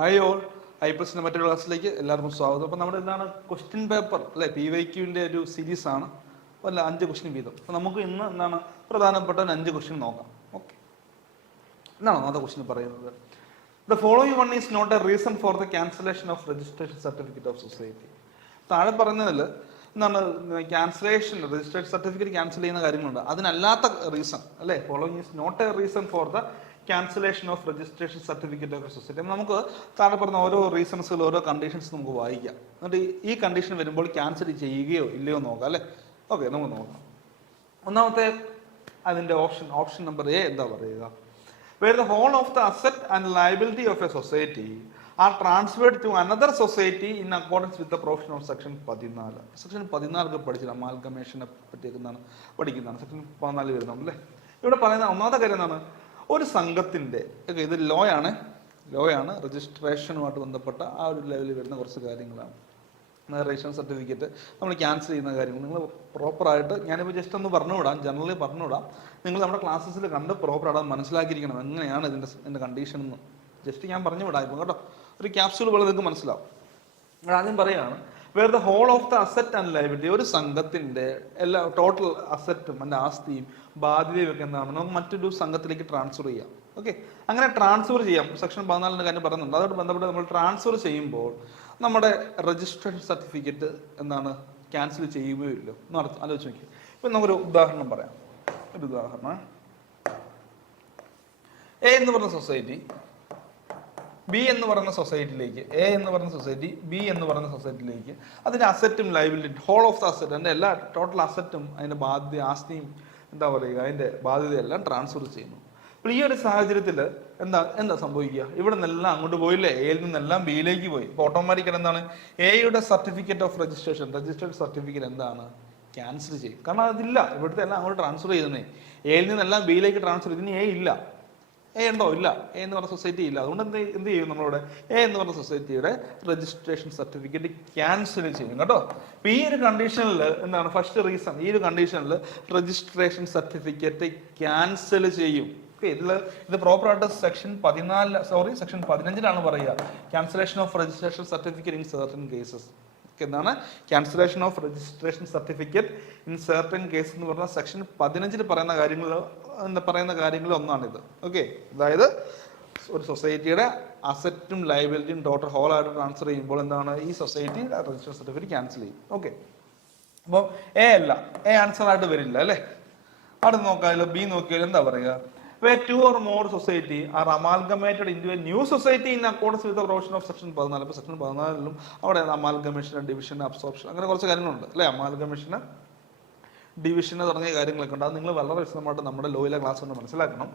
Hi all, ഐപ്ലസിന്റെ മറ്റൊരു ക്ലാസ്സിലേക്ക് എല്ലാവർക്കും സ്വാഗതം. അപ്പോൾ നമ്മുടെ എന്താണ് ക്വസ്റ്റ്യൻ പേപ്പർ അല്ലെ, PYQന്റെ ഒരു സീരീസ് ആണ്. അല്ല 5 ക്വസ്റ്റ്യൻ വീതം. അപ്പോൾ നമുക്ക് ഇന്ന് എന്താണ് പ്രധാനപ്പെട്ട 5 ക്വസ്റ്റ്യൻ നോക്കാം. ഓക്കെ, എന്താണ് ഒന്നാമത്തെ ക്വസ്റ്റ്യൻ പറയുന്നത്? The following one is not a reason for the cancellation of registration certificate of society. താഴെ പറഞ്ഞതിൽ എന്താണ് ക്യാൻസലേഷൻ രജിസ്ട്രേഷൻ സർട്ടിഫിക്കറ്റ് ക്യാൻസൽ ചെയ്യുന്ന കാര്യങ്ങളുണ്ട്, അതിനല്ലാത്ത റീസൺ അല്ലേ. Following is not a reason for the cancellation of registration certificate of society. നമുക്ക് താഴെ പറഞ്ഞ ഓരോ റീസൺസുകൾ, ഓരോ കണ്ടീഷൻസ് നമുക്ക് വായിക്കാം. എന്നിട്ട് ഈ കണ്ടീഷൻ വരുമ്പോൾ ക്യാൻസൽ ചെയ്യുകയോ ഇല്ലയോ നോക്കാം അല്ലേ. ഓക്കെ, നമുക്ക് നോക്കാം. ഒന്നാമത്തെ അതിന്റെ ഓപ്ഷൻ നമ്പർ എ എന്താ പറയുക? Where the whole of the asset and liability of a society are transferred to another society in accordance with the provision of section 14. Section 14 പഠിച്ചില്ല, അമാൽഗമേഷനെ പറ്റി എന്താണ് പഠിക്കുന്നതാണ്. സെക്ഷൻ 14 വരുന്നുണ്ട് അല്ലേ. ഇവിടെ പറയുന്ന ഒന്നാമത്തെ കാര്യം എന്താണ്? ഒരു സംഘത്തിന്റെ ഇത് ലോ ആണ്, രജിസ്ട്രേഷനുമായിട്ട് ബന്ധപ്പെട്ട ആ ഒരു ലെവലിൽ വരുന്ന കുറച്ച് കാര്യങ്ങളാണ്. രജിസ്ട്രേഷൻ സർട്ടിഫിക്കറ്റ് നമ്മൾ ക്യാൻസൽ ചെയ്യുന്ന കാര്യങ്ങൾ നിങ്ങൾ പ്രോപ്പറായിട്ട്, ഞാനിപ്പോൾ ജസ്റ്റ് ഒന്ന് പറഞ്ഞുവിടാം, ജനറലി പറഞ്ഞുവിടാം. നിങ്ങൾ നമ്മുടെ ക്ലാസ്സസിൽ കണ്ട് പ്രോപ്പറായിട്ട് മനസ്സിലാക്കിയിരിക്കണം എങ്ങനെയാണ് ഇതിൻ്റെ കണ്ടീഷൻ എന്ന്. ജസ്റ്റ് ഞാൻ പറഞ്ഞു വിടാം ഇപ്പം കേട്ടോ, ഒരു ക്യാപ്സ്യൂൾ പോലെ നിങ്ങൾക്ക് മനസ്സിലാവും. ആദ്യം പറയുകയാണ്, where the whole of the asset and liability. ഒരു സംഘത്തിന്റെ എല്ലാ ടോട്ടൽ അസറ്റും അതിന്റെ ആസ്തിയും ബാധ്യതയും ഒക്കെ എന്താണ് നമുക്ക് മറ്റൊരു സംഘത്തിലേക്ക് ട്രാൻസ്ഫർ ചെയ്യാം. ഓക്കെ, അങ്ങനെ ട്രാൻസ്ഫർ ചെയ്യാം. സെക്ഷൻ 14 കാര്യം പറയുന്നുണ്ട്. അതോട് ബന്ധപ്പെട്ട് നമ്മൾ ട്രാൻസ്ഫർ ചെയ്യുമ്പോൾ നമ്മുടെ രജിസ്ട്രേഷൻ സർട്ടിഫിക്കറ്റ് എന്താണ് ക്യാൻസൽ ചെയ്യുകയോ ഇല്ലോ എന്ന് ആലോചിച്ച് നോക്കി. ഇപ്പം നമുക്കൊരു ഉദാഹരണം പറയാം. ഒരു ഉദാഹരണം, എ എന്ന് പറഞ്ഞ സൊസൈറ്റി ബി എന്ന് പറയുന്ന സൊസൈറ്റിയിലേക്ക്, എ എന്ന് പറയുന്ന സൊസൈറ്റി ബി എന്ന് പറയുന്ന സൊസൈറ്റിയിലേക്ക് അതിന്റെ അസറ്റും liability, whole of the asset, അതിന്റെ എല്ലാ ടോട്ടൽ അസറ്റും അതിന്റെ ബാധ്യത, ആസ്തിയും എന്താ പറയുക, അതിന്റെ ബാധ്യതയെല്ലാം ട്രാൻസ്ഫർ ചെയ്യുന്നു. അപ്പോൾ ഈ ഒരു സാഹചര്യത്തിൽ എന്താ സംഭവിക്കുക? ഇവിടെ നിന്നെല്ലാം അങ്ങോട്ട് പോയില്ലേ, എയിൽ നിന്നെല്ലാം ബിയിലേക്ക് പോയി. അപ്പോൾ ഓട്ടോമാറ്റിക്കലി എന്താണ് എയുടെ സർട്ടിഫിക്കറ്റ് ഓഫ് രജിസ്റ്റേർഡ് സർട്ടിഫിക്കറ്റ് എന്താണ് ക്യാൻസൽ ചെയ്യും. കാരണം അതില്ല, ഇവിടുത്തെ എല്ലാം അങ്ങോട്ട് ട്രാൻസ്ഫർ ചെയ്യുന്നേ. എയിൽ നിന്നെല്ലാം ബിയിലേക്ക് ട്രാൻസ്ഫർ ചെയ്ത്, ഇനി എ ഇല്ല. എ ഉണ്ടോ? ഇല്ല. എ എന്ന് പറഞ്ഞ സൊസൈറ്റി ഇല്ല. അതുകൊണ്ട് എന്ത് ചെയ്യും? നമ്മളിവിടെ എ എന്ന് പറഞ്ഞ സൊസൈറ്റിയുടെ രജിസ്ട്രേഷൻ സർട്ടിഫിക്കറ്റ് ക്യാൻസൽ ചെയ്യും കേട്ടോ. അപ്പൊ ഈ ഒരു കണ്ടീഷനിൽ എന്താണ് ഫസ്റ്റ് റീസൺ? ഈ ഒരു കണ്ടീഷനിൽ രജിസ്ട്രേഷൻ സർട്ടിഫിക്കറ്റ് ക്യാൻസൽ ചെയ്യും. ഇത് പ്രോപ്പറായിട്ട് സെക്ഷൻ 15 പറയുക, cancellation of registration certificate in certain cases. എന്താണ് cancellation of registration certificate in certain case എന്ന് പറഞ്ഞാൽ സെക്ഷൻ 15 പറയുന്ന കാര്യങ്ങളിൽ ഒന്നാണിത്. ഓക്കെ, അതായത് ഒരു സൊസൈറ്റിയുടെ അസറ്റും ലയബിലിറ്റിയും ടോട്ടൽ ഹോൾ ആയിട്ട് ട്രാൻസ്ഫർ ചെയ്യുമ്പോൾ എന്താണ് ഈ സൊസൈറ്റി രജിസ്ട്രേഷൻ സർട്ടിഫിക്കറ്റ് ക്യാൻസൽ ചെയ്യും. ഓക്കെ, അപ്പോൾ എ അല്ല, എ ആൻസർ ആയിട്ട് വരില്ല അല്ലേ. അവിടെ നോക്കാമല്ലോ, ബി നോക്കിയാലും എന്താ പറയുക? Where 2 or more society are amalgamated into a new society in accordance with the provision of section 14. അപ്പോൾ സെക്ഷൻ 14 അവിടെ അമാൽഗമേഷൻ, ഡിവിഷൻ, അബ്സോർപ്ഷൻ, അങ്ങനെ കുറച്ച് കാര്യങ്ങളുണ്ട് അല്ലെ. അമാൽഗമേഷന്, ഡിവിഷന് തുടങ്ങിയ കാര്യങ്ങളൊക്കെ ഉണ്ട്. അത് നിങ്ങൾ വളരെ വിശദമായിട്ട് നമ്മുടെ ലോയിലെ ക്ലാസ് കൊണ്ട് മനസ്സിലാക്കണം.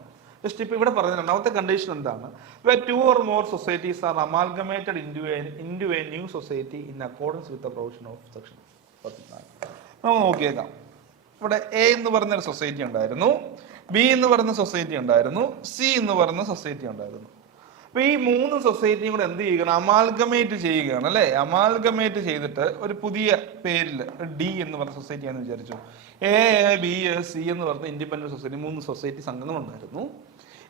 ജസ്റ്റ് ഇപ്പൊ ഇവിടെ പറഞ്ഞ രണ്ടാമത്തെ കണ്ടീഷൻ എന്താണ്? Where 2 or more societies are amalgamated into a new society in accordance with the provision of section 14. നമുക്ക് നോക്കിയേക്കാം. ഇവിടെ എ എന്ന് പറഞ്ഞൊരു സൊസൈറ്റി ഉണ്ടായിരുന്നു, ബി എന്ന് പറയുന്ന സൊസൈറ്റി ഉണ്ടായിരുന്നു, സി എന്ന് പറയുന്ന സൊസൈറ്റി ഉണ്ടായിരുന്നു. അപ്പൊ ഈ 3 സൊസൈറ്റിയും കൂടെ എന്ത് ചെയ്യുകയാണ്? അമാൽഗമേറ്റ് ചെയ്യുകയാണ് അല്ലെ. അമാൽഗമേറ്റ് ചെയ്തിട്ട് ഒരു പുതിയ പേരിൽ ഡി എന്ന് പറഞ്ഞ സൊസൈറ്റി ആണെന്ന് വിചാരിച്ചു. എ, ബി, സി എന്ന് പറഞ്ഞ ഇൻഡിപെൻഡന്റ് സൊസൈറ്റി, 3 സൊസൈറ്റി സംഘങ്ങളുണ്ടായിരുന്നു.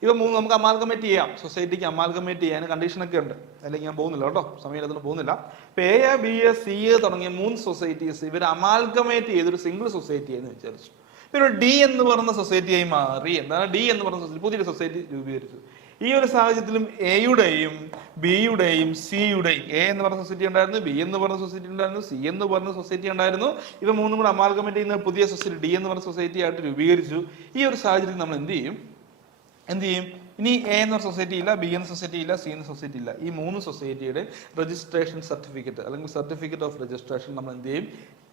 ഇവ 3 നമുക്ക് അമാൽഗമേറ്റ് ചെയ്യാം. സൊസൈറ്റിക്ക് അമാൽഗമേറ്റ് ചെയ്യാൻ കണ്ടീഷനൊക്കെ ഉണ്ട്. അല്ലെങ്കിൽ ഞാൻ പോകുന്നില്ല കേട്ടോ, സമയത്തിന് പോകുന്നില്ല. ഇപ്പൊ എ, ബി, സി തുടങ്ങിയ 3 സൊസൈറ്റീസ് ഇവർ അമാൽഗമേറ്റ് ചെയ്തൊരു സിംഗിൾ സൊസൈറ്റി എന്ന് വിചാരിച്ചു. പിന്നെ ഡി എന്ന് പറയുന്ന സൊസൈറ്റിയായി മാറി. എന്താണ് ഡി എന്ന് പറയുന്ന സൊസൈറ്റി? പുതിയൊരു സൊസൈറ്റി രൂപീകരിച്ചു. ഈ ഒരു സാഹചര്യത്തിലും എയുടെയും ബിയുടെയും സിയുടെയും, എ എന്ന് പറഞ്ഞ സൊസൈറ്റി ഉണ്ടായിരുന്നു, ബി എന്ന് പറഞ്ഞ സൊസൈറ്റി ഉണ്ടായിരുന്നു, സി എന്ന് പറഞ്ഞ സൊസൈറ്റി ഉണ്ടായിരുന്നു. ഇവ 3 കൂടെ അമാൽഗമേറ്റ് ചെയ്യുന്ന പുതിയ സൊസൈറ്റി ഡി എന്ന് പറഞ്ഞ സൊസൈറ്റി ആയിട്ട് രൂപീകരിച്ചു. ഈ ഒരു സാഹചര്യത്തിൽ നമ്മൾ എന്ത് ചെയ്യും? ഇനി എ എന്ന സൊസൈറ്റി ഇല്ല, ബി എന്ന സൊസൈറ്റി ഇല്ല, സി എന്ന സൊസൈറ്റി ഇല്ല. ഈ 3 സൊസൈറ്റിയുടെ രജിസ്ട്രേഷൻ സർട്ടിഫിക്കറ്റ് അല്ലെങ്കിൽ സർട്ടിഫിക്കറ്റ് ഓഫ് രജിസ്ട്രേഷൻ നമ്മൾ എന്ത് ചെയ്യും?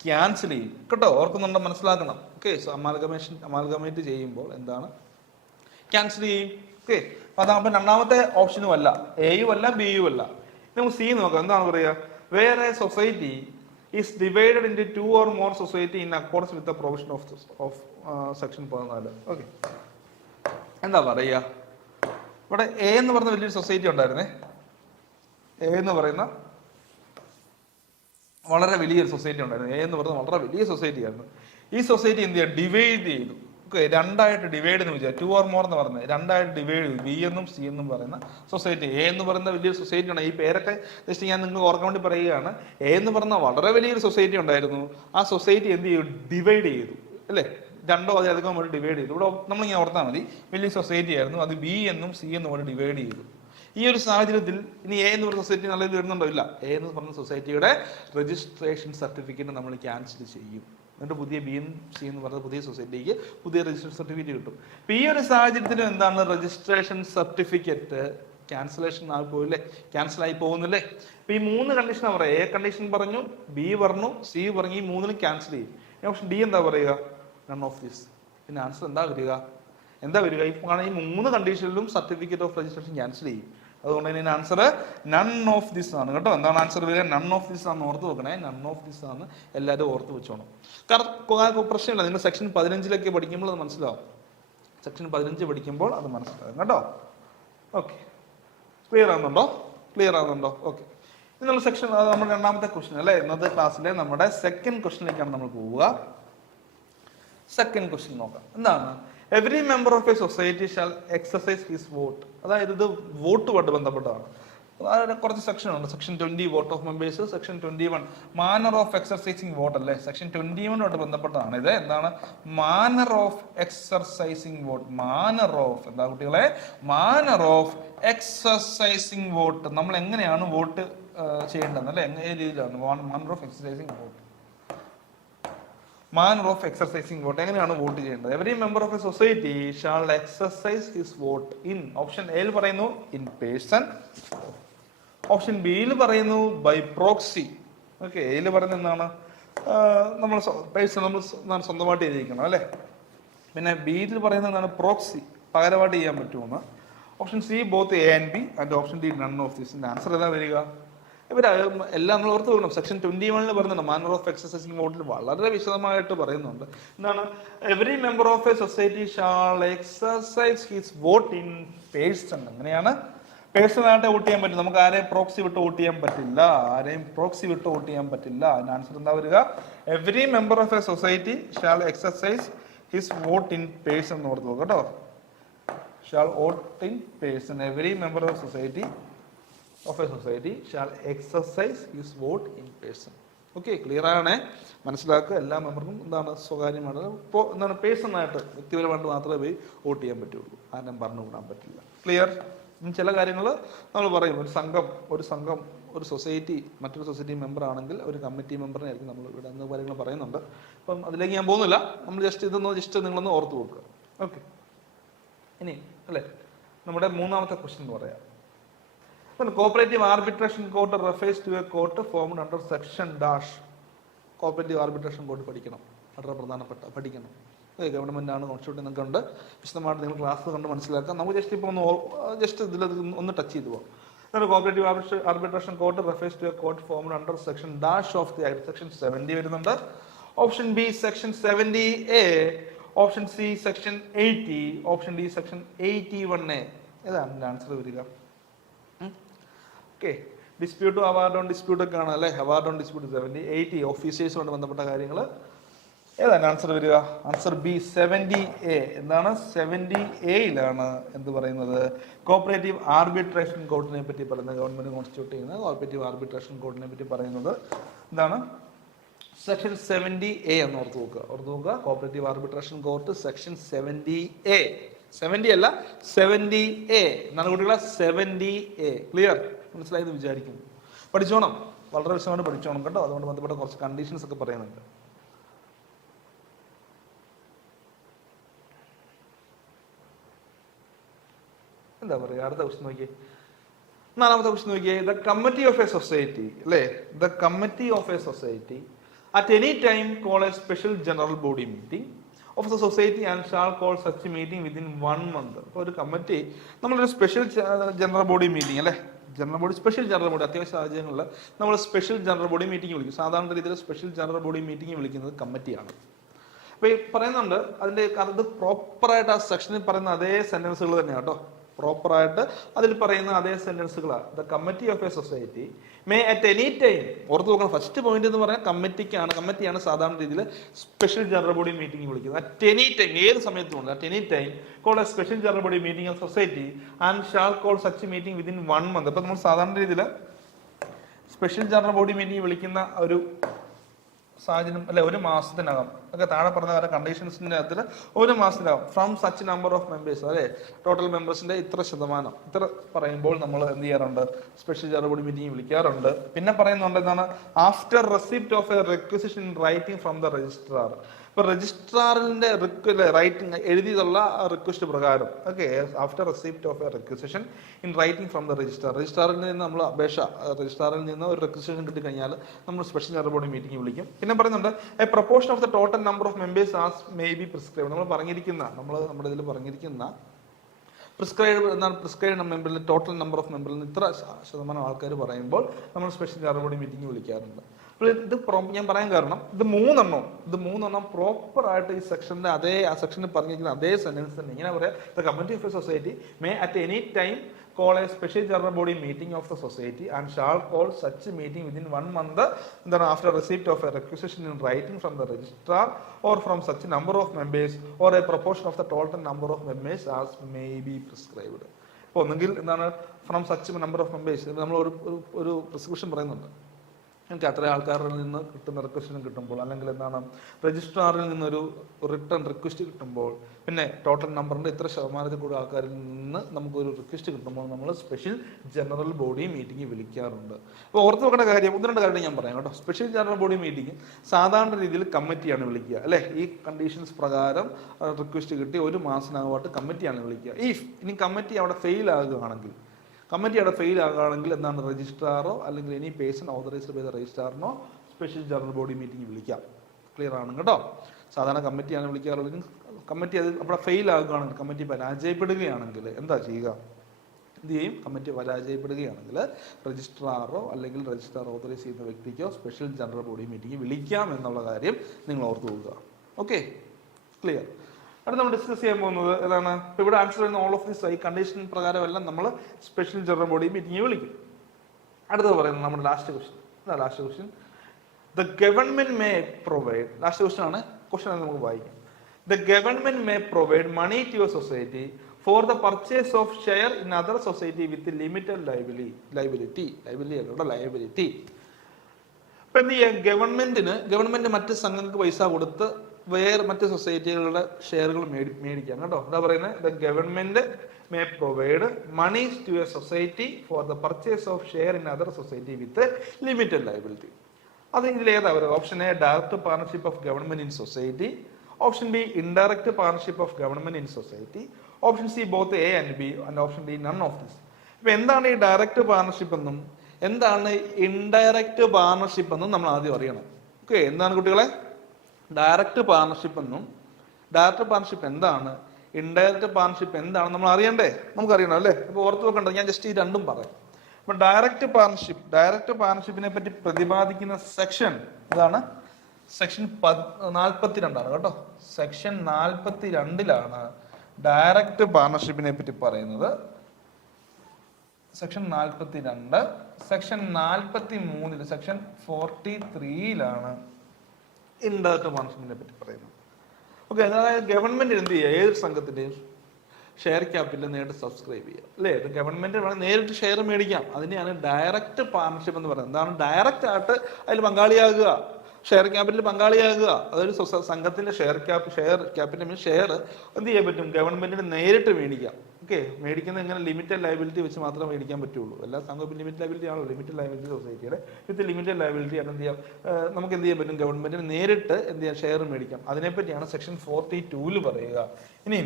ക്യാൻസൽ ചെയ്യും കേട്ടോ. ഓർക്കുന്നുണ്ടോ? മനസ്സിലാക്കണം. ഓക്കെ, സോ അമാൽഗമേറ്റ് ചെയ്യുമ്പോൾ എന്താണ് ക്യാൻസൽ ചെയ്യും. ഓക്കെ, അപ്പൊ അതാകുമ്പോ രണ്ടാമത്തെ ഓപ്ഷനും അല്ല, എയും അല്ല, ബിയും അല്ല. നമുക്ക് സി നോക്കാം. എന്താണ് പറയുക? Where a society is divided into 2 or more society in accordance with the provision of section 14. Okay, എന്താ പറയുക? ഇവിടെ എ എന്ന് പറഞ്ഞ വലിയൊരു സൊസൈറ്റി ഉണ്ടായിരുന്നേ. എ എന്ന് പറയുന്ന വളരെ വലിയൊരു സൊസൈറ്റി ഉണ്ടായിരുന്നു. എ എന്ന് പറയുന്ന വളരെ വലിയ സൊസൈറ്റി ആയിരുന്നു. ഈ സൊസൈറ്റി എന്ത് ചെയ്യുക? ഡിവൈഡ് ചെയ്തു. രണ്ടായിട്ട് ഡിവൈഡ് എന്ന് വിചാരിച്ചു, 2 or more എന്ന് പറഞ്ഞത് രണ്ടായിട്ട് ഡിവൈഡ് ചെയ്തു, ബി എന്നും സി എന്നും പറയുന്ന സൊസൈറ്റി. എ എന്ന് പറയുന്ന വലിയൊരു സൊസൈറ്റിയാണ്. ഈ പേരൊക്കെ ജസ്റ്റ് ഞാൻ നിങ്ങൾക്ക് ഓർക്കാൻ വേണ്ടി പറയുകയാണ്. എ എന്ന് പറഞ്ഞ വളരെ വലിയൊരു സൊസൈറ്റി ഉണ്ടായിരുന്നു. ആ സൊസൈറ്റി എന്ത് ചെയ്തു? ഡിവൈഡ് ചെയ്തു, അല്ലേ? രണ്ടോ അതിലധികം വേണ്ടി ഡിവൈഡ് ചെയ്തു. ഇവിടെ നമ്മളിങ്ങനെ ഓർത്താൽ മതി, വലിയ സൊസൈറ്റി ആയിരുന്നു, അത് ബി എന്നും സി എന്നും വേണ്ടി ഡിവൈഡ് ചെയ്തു. ഈ ഒരു സാഹചര്യത്തിൽ ഇനി എ എന്ന് പറഞ്ഞ സൊസൈറ്റി നല്ല വരുന്നുണ്ടോ? ഇല്ല. എ എന്ന് പറഞ്ഞ സൊസൈറ്റിയുടെ രജിസ്ട്രേഷൻ സർട്ടിഫിക്കറ്റ് നമ്മൾ ക്യാൻസൽ ചെയ്യും. എന്നിട്ട് പുതിയ ബി എൻ സി എന്ന് പറഞ്ഞ പുതിയ സൊസൈറ്റിക്ക് പുതിയ രജിസ്ട്രേഷൻ സർട്ടിഫിക്കറ്റ് കിട്ടും. അപ്പൊ ഈ ഒരു സാഹചര്യത്തിലും എന്താണ്? രജിസ്ട്രേഷൻ സർട്ടിഫിക്കറ്റ് ക്യാൻസലേഷൻ ആയി പോയില്ലേ, ക്യാൻസൽ ആയി പോകുന്നില്ലേ? അപ്പൊ ഈ 3 കണ്ടീഷൻ പറയാം. എ കണ്ടീഷൻ പറഞ്ഞു, ബി പറഞ്ഞു, സി പറഞ്ഞു. ഈ 3നും ക്യാൻസൽ ചെയ്യും. ഓപ്ഷൻ ഡി എന്താ പറയുക? None of this. പിന്നെ ആൻസർ എന്താ വരിക? ഈ 3 കണ്ടീഷനിലും സർട്ടിഫിക്കറ്റ് ഓഫ് രജിസ്ട്രേഷൻ ക്യാൻസൽ ചെയ്യും. അതുകൊണ്ട് തന്നെ ആൻസർ നൺ ഓഫ് ദിസ് ആണ് കേട്ടോ. എന്താണ് ആൻസർ വരിക? നൺ ഓഫ് ദിസ് ആണ്. ഓർത്ത് വെക്കണേ, നൺ ഓഫ് ദിസ് ആണ്. എല്ലാവരും ഓർത്ത് വെച്ചോണം. കാരണം പ്രശ്നമില്ല, നിങ്ങൾ സെക്ഷൻ 15 പഠിക്കുമ്പോൾ അത് മനസ്സിലാവും. സെക്ഷൻ 15 പഠിക്കുമ്പോൾ അത് മനസ്സിലാവും കേട്ടോ. Okay, clear ആകുന്നുണ്ടോ? ഓക്കെ, ഇനി നമ്മൾ സെക്ഷൻ, നമ്മുടെ രണ്ടാമത്തെ ക്വസ്റ്റ്യൻ അല്ലേ ഇന്നത്തെ ക്ലാസ്സിലെ നമ്മുടെ സെക്കൻഡ് ക്വസ്റ്റ്യനിലേക്കാണ് നമ്മൾ പോവുക. സെക്കൻഡ് ക്വസ്റ്റ്യൻ നോക്കാം. എന്താണ്? Every member of a society shall exercise his vote. അതായത് ഇത് വോട്ടുമായിട്ട് ബന്ധപ്പെട്ടതാണ്. അതായത് കുറച്ച് സെക്ഷൻ ഉണ്ട്. Section 20 vote of members, section 21 manner of exercising vote അല്ലേ. സെക്ഷൻ 21 ബന്ധപ്പെട്ടതാണ് ഇത്. എന്താണ്? Manner of exercising vote. Manner of എന്താ കുട്ടികളെ? Manner of exercising vote. നമ്മൾ എങ്ങനെയാണ് വോട്ട് ചെയ്യേണ്ടത് അല്ലെ? ഏത് രീതിയിലാണ് manner of exercising vote? Manner of exercising vote, എങ്ങനെയാണ് വോട്ട് ചെയ്യേണ്ടത്? Every member of a society shall exercise his vote in. Option എയിൽ പറയുന്നു ഇൻ പേഴ്സൺ. ഓപ്ഷൻ ബിയിൽ പറയുന്നു ബൈ പ്രോക്സി. ഓക്കെ, എയിൽ പറയുന്നത് എന്താണ്? നമ്മൾ പേഴ്സൺ നമ്മൾ സ്വന്തമായിട്ട് ചെയ്തിരിക്കണം അല്ലെ. പിന്നെ ബിയിൽ പറയുന്നത് എന്താണ്? പ്രോക്സി, പകരമായിട്ട് ചെയ്യാൻ പറ്റുമെന്ന്. Option C both A and B and option D none of this. Answer ഏതാ വരിക? ഇവർ എല്ലാം നമ്മൾ ഓർത്ത് വെക്കണം. സെക്ഷൻ 21 പറയുന്നുണ്ട് മാനർ ഓഫ് എക്സർസൈസിങ് വോട്ടിൽ വളരെ വിശദമായിട്ട് പറയുന്നുണ്ട്. എന്താണ്? Every member of a society shall exercise his vote in person. എങ്ങനെയാണ്? പേഴ്സൺ ആയിട്ട് വോട്ട് ചെയ്യാൻ പറ്റും. നമുക്ക് ആരെയും പ്രോക്സി വിട്ട് വോട്ട് ചെയ്യാൻ പറ്റില്ല. അതിന്റെ ആൻസർ എന്താ വരിക? Every member of a society shall exercise his vote in person എന്ന് ഓർത്ത് നോക്കാം കേട്ടോ. Shall vote in person. Every member of society shall exercise his vote in person. Okay, clear ആണേ? മനസ്സിലാക്കുക. എല്ലാ മെമ്പർക്കും എന്താണ്? സ്വകാര്യമാണ്. ഇപ്പോൾ എന്താണ്? പേഴ്സൺ ആയിട്ട് വ്യക്തിപരമായിട്ട് മാത്രമേ പോയി വോട്ട് ചെയ്യാൻ പറ്റുള്ളൂ. ആരും പറഞ്ഞു വിടാൻ പറ്റില്ല. ക്ലിയർ? ചില കാര്യങ്ങൾ നമ്മൾ പറയും. ഒരു സംഘം ഒരു സൊസൈറ്റി മറ്റൊരു സൊസൈറ്റി മെമ്പർ ആണെങ്കിൽ ഒരു കമ്മിറ്റി മെമ്പറിനെ ആയിരിക്കും നമ്മൾ ഇവിടെ എന്ന കാര്യങ്ങൾ പറയുന്നുണ്ട്. അപ്പം അതിലേക്ക് ഞാൻ പോകുന്നില്ല. നമ്മൾ ജസ്റ്റ് നിങ്ങളൊന്ന് ഓർത്ത് വെക്കുക. ഓക്കെ, ഇനി അല്ലേ നമ്മുടെ മൂന്നാമത്തെ ക്വസ്റ്റ്യൻ എന്ന് പറയാം. Cooperative arbitration court refers to a court formed under section dash. Cooperative arbitration court പഠിക്കണം, വളരെ പ്രധാനപ്പെട്ട പഠിക്കണം. ഗവൺമെന്റ് ആണ്, കോൺസ്റ്റിറ്റ്യൂഷൻ എന്നൊക്കെ ഉണ്ട്. വിശദമായിട്ട് നിങ്ങൾ ക്ലാസ് കണ്ട് മനസ്സിലാക്കാം. നമുക്ക് ജസ്റ്റ് ഇപ്പോൾ ഇതിൽ ഒന്ന് ടച്ച് ചെയ്തു പോകാം. Cooperative arbitration court refers to a court formed under section dash of the act. Section 70 വരുന്നുണ്ട്. Option B section 70A, option C section 80, option D section 81A. ഏതാണ് ആൻസർ വരിക? Okay, dispute award on dispute ഒക്കെ ആണ് അല്ലെ. Award on dispute 70, 80 ഓഫീസേഴ്സുമായിട്ട് ബന്ധപ്പെട്ട കാര്യങ്ങൾ. ഏതാണ് answer വരിക? Answer B 70A. എന്താണ്? 70Aയിലാണ് എന്ത് പറയുന്നത്? കോപ്പറേറ്റീവ് ആർബിട്രേഷൻ കോർട്ടിനെ പറ്റി പറയുന്നത്. ഗവൺമെന്റ് കോൺസ്റ്റിറ്റ്യൂട്ട് ചെയ്യുന്ന കോപ്പറേറ്റീവ് ആർബിട്രേഷൻ കോർട്ടിനെ പറ്റി പറയുന്നത് എന്താണ്? സെക്ഷൻ 70A എന്ന് ഓർത്ത് നോക്കുക. Cooperative arbitration court section 70A. 70 അല്ല, 70A എന്നാണ് കുട്ടികളെ. 70A. ക്ലിയർ? മനസ്സിലായെന്ന് വിചാരിക്കുന്നു. പഠിച്ചോണം, വളരെ വിശദമായിട്ട് പഠിച്ചോണം കേട്ടോ. അതുകൊണ്ട് ബന്ധപ്പെട്ട കുറച്ച് കണ്ടീഷൻസ് ഒക്കെ പറയുന്നുണ്ട്. എന്താ പറയുക? അടുത്ത ക്വസ്റ്റ്യൻ നോക്കിയേ. 4ാമത്തെ ക്വസ്റ്റ്യൻ നോക്കിയേ. The committee of a society അല്ലേ. The committee of a society at any time call a special general body meeting of the society and shall call such a meeting within 1 month. അപ്പോൾ ഒരു committee നമ്മളൊരു special general body meeting അല്ലേ. Special general body അത്യാവശ്യ സാഹചര്യങ്ങളിൽ നമ്മൾ special general body meeting വിളിക്കും. സാധാരണ രീതിയിൽ സ്പെഷ്യൽ ജനറൽ ബോഡി മീറ്റിംഗ് വിളിക്കുന്നത് കമ്മിറ്റിയാണ്. അപ്പോൾ ഈ പറയുന്നുണ്ട് അതിന്റെ അത് പ്രോപ്പറായിട്ട് ആ സെക്ഷനിൽ പറയുന്ന അതേ സെന്റൻസുകൾ തന്നെയാണ് കേട്ടോ. പ്രോപ്പറായിട്ട് അതിൽ പറയുന്ന അതേ സെന്റൻസുകളാണ്. The committee of a society may at any time, ഓർത്ത് നോക്കണം, ഫസ്റ്റ് പോയിന്റ് എന്ന് പറഞ്ഞാൽ കമ്മിറ്റിയാണ് സാധാരണ രീതിയിൽ സ്പെഷ്യൽ ജനറൽ ബോഡി മീറ്റിംഗ് വിളിക്കുന്നത്. അറ്റ് എനി ടൈം, ഏത് സമയത്തും ഉണ്ട്, at any time call a special general body meeting of society and shall call such meeting within 1 month. ഇപ്പൊ നമ്മൾ സാധാരണ രീതിയിൽ സ്പെഷ്യൽ ജനറൽ ബോഡി മീറ്റിംഗ് വിളിക്കുന്ന ഒരു സാഹചര്യം അല്ലെ, ഒരു മാസത്തിനകം ഒക്കെ താഴെ പറഞ്ഞ വേറെ കണ്ടീഷൻസിന്റെ അകത്തിൽ ഒരു മാസത്തിനകം from such number of members, അല്ലെ ടോട്ടൽ മെമ്പേഴ്സിന്റെ ഇത്ര ശതമാനം, ഇത്ര പറയുമ്പോൾ നമ്മൾ എന്ത് ചെയ്യാറുണ്ട്, സ്പെഷ്യൽ ജനറൽ ബോഡി മീറ്റിംഗ് വിളിക്കാറുണ്ട്. പിന്നെ പറയുന്നുണ്ട് എന്താണ്, after receipt of a requisition in writing from the registrar. ഇപ്പൊ രജിസ്ട്രാറിന്റെ റൈറ്റിംഗ് എഴുതിയതുള്ള റിക്വസ്റ്റ് പ്രകാരം, okay, after receipt of a requisition in writing from the registrar, രജിസ്ട്രാറിൽ നിന്ന് നമ്മൾ രജിസ്ട്രാറിൽ നിന്ന് ഒരു റിക്വസിഷൻ കിട്ടിക്കഴിഞ്ഞാൽ നമ്മൾ സ്പെഷ്യൽ ജനറൽ ബോഡി മീറ്റിംഗ് വിളിക്കും. പിന്നെ പറയുന്നുണ്ട് A proportion of the total number of members as may be prescribe. നമ്മുടെ ഇതിൽ പറഞ്ഞിരിക്കുന്ന പ്രിസ്ക്രൈബ് മെമ്പറിൽ ടോട്ടൽ നമ്പർ ഓഫ് മെമ്പറിൽ നിന്ന് ഇത്ര ശതമാനം ആൾക്കാർ പറയുമ്പോൾ നമ്മൾ സ്പെഷ്യൽ ജനറൽ ബോഡി മീറ്റിംഗ് വിളിക്കാറുണ്ട്. ഇത് ഞാൻ പറയാൻ കാരണം ഇത് മൂന്നെണ്ണം പ്രോപ്പർ ആയിട്ട് ഈ സെക്ഷന്റെ ആ സെക്ഷനിൽ പറഞ്ഞിരിക്കുന്ന അതേ സെന്റൻസ് തന്നെ ഇങ്ങനെ പറയാം. The committee of a society may at any time call a special general body meeting of the society and shall call such meeting within 1 month then after receipt of a requisition in writing from the registrar or from such number of members or a proportion of the total number of members as may be prescribed. ഇപ്പോൾ ഒന്നെങ്കിൽ എന്താണ് from such number of members, നമ്മൾ ഒരു prescription പറയുന്നുണ്ട്, എനിക്ക് അത്ര ആൾക്കാരിൽ നിന്ന് കിട്ടുന്ന റിക്വസ്റ്റ് കിട്ടുമ്പോൾ, അല്ലെങ്കിൽ എന്താണ് രജിസ്ട്രാറിൽ നിന്നൊരു റിട്ടേൺ റിക്വസ്റ്റ് കിട്ടുമ്പോൾ, പിന്നെ ടോട്ടൽ നമ്പറിന്റെ ഇത്ര ശതമാനത്തിൽ കൂടുതൽ ആൾക്കാരിൽ നിന്ന് നമുക്കൊരു റിക്വസ്റ്റ് കിട്ടുമ്പോൾ നമ്മൾ സ്പെഷ്യൽ ജനറൽ ബോഡി മീറ്റിംഗ് വിളിക്കാറുണ്ട്. അപ്പോൾ ഓർത്ത് വെക്കേണ്ട കാര്യം, 1-2 കാര്യം ഞാൻ പറയാം കേട്ടോ. സ്പെഷ്യൽ ജനറൽ ബോഡി മീറ്റിംഗ് സാധാരണ രീതിയിൽ കമ്മിറ്റിയാണ് വിളിക്കുക, അല്ലെ, ഈ കണ്ടീഷൻസ് പ്രകാരം റിക്വസ്റ്റ് കിട്ടി ഒരു മാസത്തിനകമായിട്ട് കമ്മിറ്റിയാണ് വിളിക്കുക. ഇനി കമ്മിറ്റി അവിടെ ഫെയിൽ ആകുകയാണെങ്കിൽ എന്താണ് രജിസ്ട്രാറോ അല്ലെങ്കിൽ any person authorised by the രജിസ്ട്രാറിനോ സ്പെഷ്യൽ ജനറൽ ബോഡി മീറ്റിംഗ് വിളിക്കാം. ക്ലിയർ ആണ് കേട്ടോ. സാധാരണ കമ്മിറ്റിയാണ് വിളിക്കാറുള്ളത്. കമ്മിറ്റി അത് അവിടെ ഫെയിൽ ആകുകയാണെങ്കിൽ, കമ്മിറ്റി പരാജയപ്പെടുകയാണെങ്കിൽ എന്താ ചെയ്യുക, എന്ത് ചെയ്യും, കമ്മിറ്റി പരാജയപ്പെടുകയാണെങ്കിൽ രജിസ്ട്രാറോ അല്ലെങ്കിൽ രജിസ്ട്രാർ ഓതറൈസ് ചെയ്യുന്ന വ്യക്തിക്കോ സ്പെഷ്യൽ ജനറൽ ബോഡി മീറ്റിംഗ് വിളിക്കാം എന്നുള്ള കാര്യം നിങ്ങൾ ഓർത്തു പോകുക. Okay, clear. അടുത്ത് നമ്മൾ ഡിസ്കസ് ചെയ്യാൻ പോകുന്നത് ഏതാണ്, ഇപ്പൊ ഇവിടെ ആൻസർ ചെയ്യുന്ന ഓൾ ഓഫ് ദിസ് ഈ കണ്ടീഷൻ പ്രകാരമെല്ലാം നമ്മൾ സ്പെഷ്യൽ ജനറൽ ബോഡി മീറ്റിംഗ് വിളിക്കും. അടുത്തത് പറയുന്നത് നമ്മുടെ last question the government may provide, last question ആണ്, ക്വസ്റ്റ്യൻ നമുക്ക് വായിക്കാം. The government may provide money to your society for the purchase of share in other society with limited liability. ഇപ്പൊ എന്ത് ചെയ്യാം, ഗവൺമെന്റ് മറ്റ് സംഘങ്ങൾക്ക് പൈസ കൊടുത്ത് വേറെ മറ്റ് സൊസൈറ്റികളുടെ ഷെയറുകൾ മേടിക്കാം കേട്ടോ. എന്താ പറയുന്നത്, the government may provide monies to a society for the purchase of share in other society with limited liability. അത് ഇതിലേതാ പറയുക, option A direct partnership of government in society, option B indirect partnership of government in society, option C both A and B and option D none of this. ഇപ്പൊ എന്താണ് ഈ direct partnership എന്നും എന്താണ് indirect partnership എന്നും നമ്മൾ ആദ്യം അറിയണം. Okay, എന്താണ് കുട്ടികളെ ഡയറക്റ്റ് പാർട്ണർഷിപ്പ് എന്താണ്, ഇൻഡയറക്റ്റ് പാർട്ണർഷിപ്പ് എന്താണ് നമ്മൾ അറിയണ്ടേ, നമുക്കറിയണം അല്ലേ. അപ്പൊ ഓർത്ത് വെക്കേണ്ടത് ഞാൻ ജസ്റ്റ് ഈ രണ്ടും പറയാം. അപ്പൊ ഡയറക്റ്റ് പാർട്ണർഷിപ്പിനെ പറ്റി പ്രതിപാദിക്കുന്ന സെക്ഷൻ ഇതാണ്, സെക്ഷൻ 42 കേട്ടോ. സെക്ഷൻ 42 ഡയറക്റ്റ് പാർട്ണർഷിപ്പിനെ പറ്റി പറയുന്നത്. സെക്ഷൻ 42, സെക്ഷൻ 43, സെക്ഷൻ 43 ഇൻഡയറക്റ്റ് പാർട്ണർഷിപ്പിനെ പറ്റി പറയുന്നത്. ഓക്കെ, അതായത് ഗവൺമെന്റ് എന്ത് ചെയ്യുക, ഏതൊരു സംഘത്തിന്റെയും ഷെയർ ക്യാപിറ്റൽ നേരിട്ട് സബ്സ്ക്രൈബ് ചെയ്യുക, അല്ലേ. ഗവൺമെന്റ് നേരിട്ട് ഷെയർ മേടിക്കാം, അതിനെയാണ് ഡയറക്റ്റ് പാർട്ണർഷിപ്പ് എന്ന് പറയുന്നത്. എന്താണ് ഡയറക്റ്റ് ആയിട്ട് അതിൽ പങ്കാളിയാകുക, ഷെയർ ക്യാപിറ്റൽ പങ്കാളിയാകുക. അതൊരു സംഘത്തിന്റെ ഷെയർ ക്യാപിറ്റൽ ഷെയർ എന്ത് ചെയ്യാൻ പറ്റും, ഗവൺമെന്റിന് നേരിട്ട് മേടിക്കാം. ഓക്കെ, മേടിക്കുന്നത് എങ്ങനെ, ലിമിറ്റഡ് ലയബിലിറ്റി വെച്ച് മാത്രമേ മേടിക്കാൻ പറ്റുള്ളൂ. എല്ലാ സംഘവും ലിമിറ്റഡ് ലയബിലിറ്റി ആണല്ലോ, ലിമിറ്റഡ് ലയബിലിറ്റി സൊസൈറ്റിയുടെ വിത്ത് ലിമിറ്റഡ് ലയബിലിറ്റി ആണ് എന്ത് ചെയ്യാം, നമുക്ക് എന്ത് ചെയ്യാൻ പറ്റും, ഗവൺമെന്റിന് നേരിട്ട് എന്ത് ചെയ്യാം, ഷെയർ മേടിക്കാം. അതിനെപ്പറ്റിയാണ് സെക്ഷൻ 42 പറയുക. ഇനി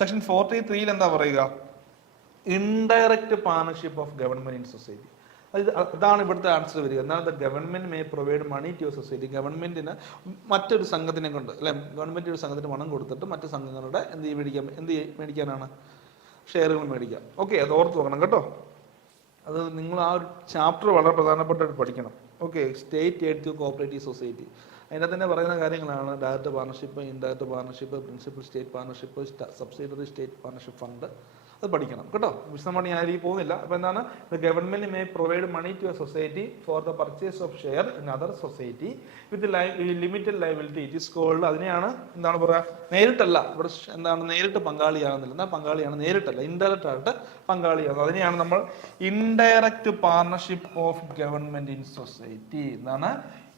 സെക്ഷൻ 43 എന്താ പറയുക, indirect partnership of government in society. അതാണ് ഇവിടുത്തെ ആൻസർ വരിക. എന്നാൽ the government may provide money to society, ഗവൺമെന്റിന് മറ്റൊരു സംഘത്തിനെ കൊണ്ട്, അല്ലെ, ഗവൺമെന്റ് ഒരു സംഘത്തിന് പണം കൊടുത്തിട്ട് മറ്റു സംഘങ്ങളുടെ എന്ത് മേടിക്കാനാണ്, ഷെയറുകൾ മേടിക്കാം. ഓക്കെ, അത് ഓർത്ത് വെക്കണം കേട്ടോ. അത് നിങ്ങൾ ആ ഒരു ചാപ്റ്റർ വളരെ പ്രധാനപ്പെട്ടായിട്ട് പഠിക്കണം. Okay, state aid to cooperative society, അതിൻ്റെ തന്നെ പറയുന്ന കാര്യങ്ങളാണ് direct partnership, indirect partnership, principal state partnership, subsidiary state partnership fund, അത് പഠിക്കണം കേട്ടോ. വിശദമായിട്ട് ഞാൻ അതിലേക്ക് പോകുന്നില്ല. അപ്പോൾ എന്താണ്, the government may provide money to a society for the purchase of share in other society with limited liability. It is called, അതിനെയാണ് എന്താണ് പറയുക, നേരിട്ടല്ല ഇവിടെ എന്താണ് നേരിട്ട് പങ്കാളിയാകുന്നില്ല, എന്നാൽ പങ്കാളിയാണ്, നേരിട്ടല്ല ഇൻഡയറക്റ്റ് ആയിട്ട് പങ്കാളിയാകുന്നത്. അതിനെയാണ് നമ്മൾ indirect partnership of government in society. എന്താണ്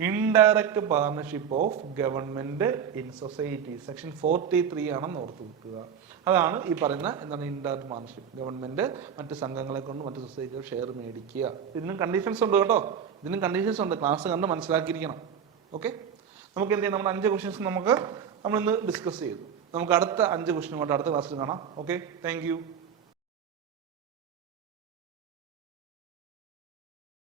indirect partnership of government in society. Section 43 ആണെന്ന് ഓർത്ത് വെക്കുക. അതാണ് ഈ പറയുന്ന എന്താണ് ഇൻഡയറക്റ്റ് പാർട്ണർഷിപ്പ്. ഗവൺമെന്റ് മറ്റ് സംഘങ്ങളെ കൊണ്ട് മറ്റ് സൊസൈറ്റികൾ ഷെയർ മേടിക്കുക. ഇതിനും കണ്ടീഷൻസ് ഉണ്ട് കേട്ടോ, ഇതിനും കണ്ടീഷൻസ് ഉണ്ട്. ക്ലാസ് കണ്ട് മനസ്സിലാക്കിയിരിക്കണം. ഓക്കെ, നമുക്ക് എന്ത് ചെയ്യാം, നമ്മുടെ 5 ക്വസ്റ്റ്യൻസ് നമ്മൾ ഇന്ന് ഡിസ്കസ് ചെയ്തു. നമുക്ക് അടുത്ത 5 ക്വസ്റ്റ്യനുമായിട്ട് അടുത്ത ക്ലാസ്സിൽ കാണാം. Okay, thank you.